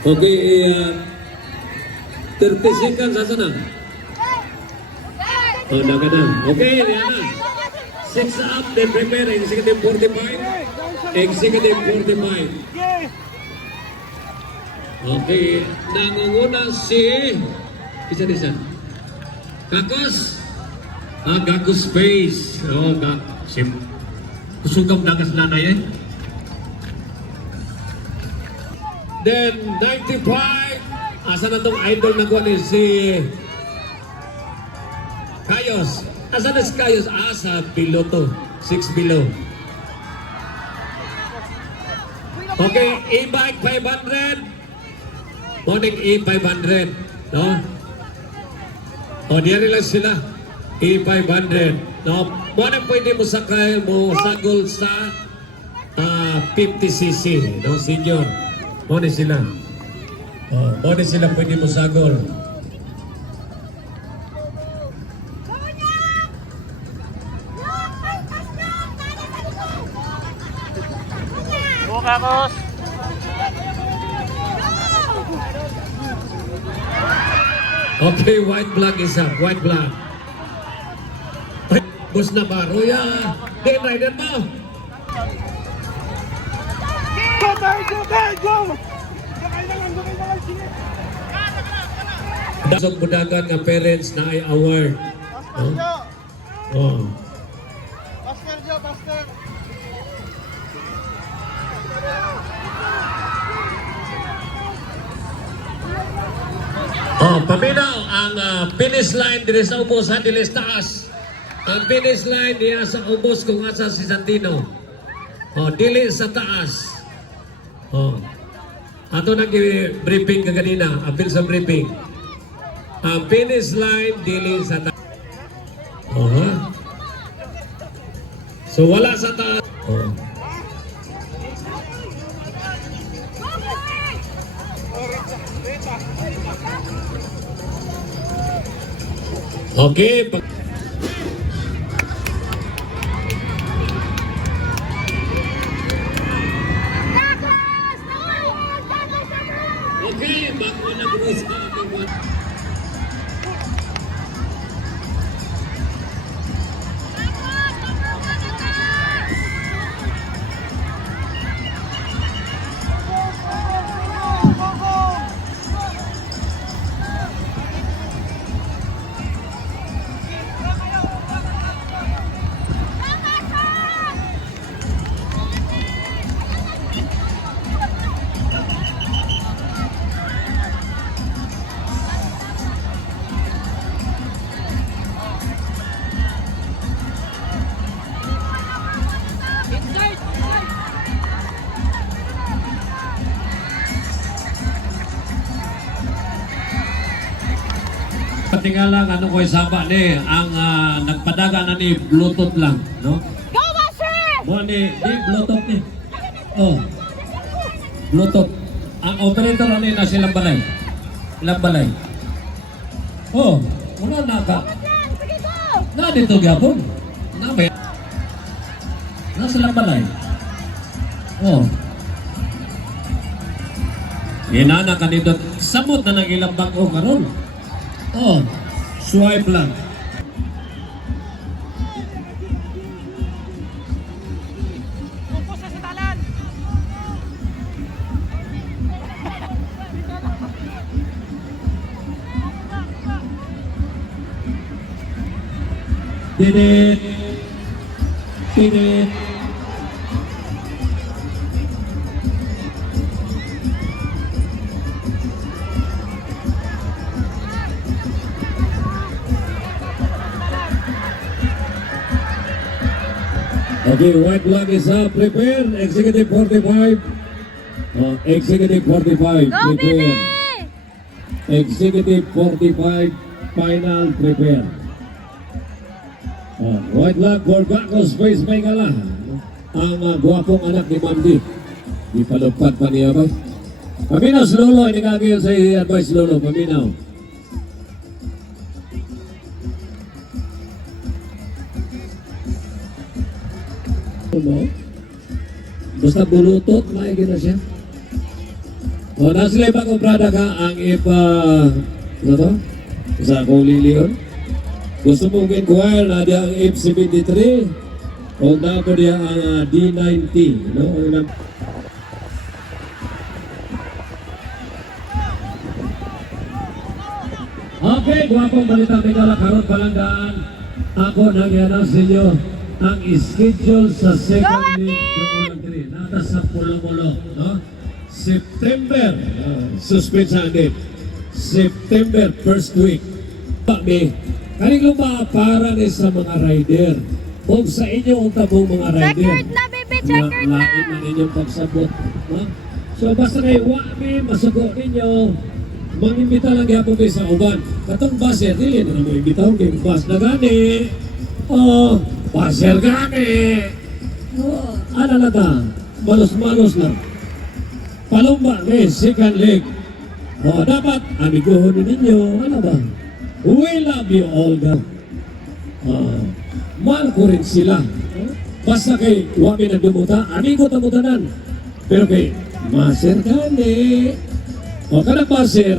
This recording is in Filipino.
Okay, 30 seconds asa na? Oh, naga na. Okay, Rihanna. 6 up, then prepare. Executive 45. Executive 45. Okay, nangunguna si... Isa. Kakos. Gakos Space. Oh, kusugam dagas nanay eh. Then 95. Asa na tong idol na kuha ni si Kayos. Asa na si Kayos? Sa below to. 6 below. Okay, e-bike 500. Morning e-500. No? O, diyan lang sila. E-500. No? Morning pwede mo sakay mo sagol sa 50cc. No, senior. Morning sila. Morning sila pwede mo sagol. Kakos. Okay, white flag is up. White flag. Bus na ba? Roya. Then rider mo. Go! Dasog budagan nga parents na ay award. Oh. Pastor Jo, pastor. Paminaw ang finish line dire sa ubos sa dilis taas. Ang finish line diya sa ubos kung asa si Santino. Dili sa taas. Ato nag-briefing ka kanina, apil sa briefing. Ang finish line dili sa taas. So wala sa taas. Okay. Okay, bago na bukas ka. Tingala ano ko isaba ni ang nagpadaga na ni Bluetooth lang, no? Go, master! Mo ni Bluetooth ni. Bluetooth. Ang operator ani na silang balay. Ilang balay. Wala na ka. Na dito gyapon. Na ba? Na silang balay. Inana kanito samot na nang ilang bag-o karon. Swipe lang. Focus sa sitalan. Tidit. Okay, white flag is up. Prepare. Executive 45. Executive 45. Go, Prepare. Executive 45. Final. Prepare. White flag for Gakos Space may ngalah. Ang guwapong anak ni Mandi. Di palupad pa niya ba? Paminaw si Lolo. Ini kagil sa advice Lolo. Paminaw. Basta bulutot, maigin na siya. O, nasa ba kung prada ka ang ipa... Ano to? Sa akong liliyon? Gusto mo inquire na dia ang F73 o dapat dia ang D90, no? Okay, guwapong balita may karon palanggaan. Ako nag-announce sa inyo ang schedule sa second league ng 3. Nata sa Pulo-Mulo, no? September, suspense ang date. September, first week. Kami, kaning luma para ni sa mga rider. Kung sa inyo ang tabong mga rider. Checkered na, baby, checkered na. Lain na ninyong pagsabot. No? So basta kayo, wami, masugo ninyo. Mangimbita lang gyapon kayo sa uban. Katong baser, dili na mo imbitaw kay bas na gani. Oh, baser gani. Oh, ano na ta? Malos-malos lang. Palumba kay second leg. Oh, dapat amiguhon ninyo. Ano ba? We love you all, God. Mahal ko rin sila. Basta kay wami na dumuta, amigo tamutanan. Pero kay maser gani. O kanang baser,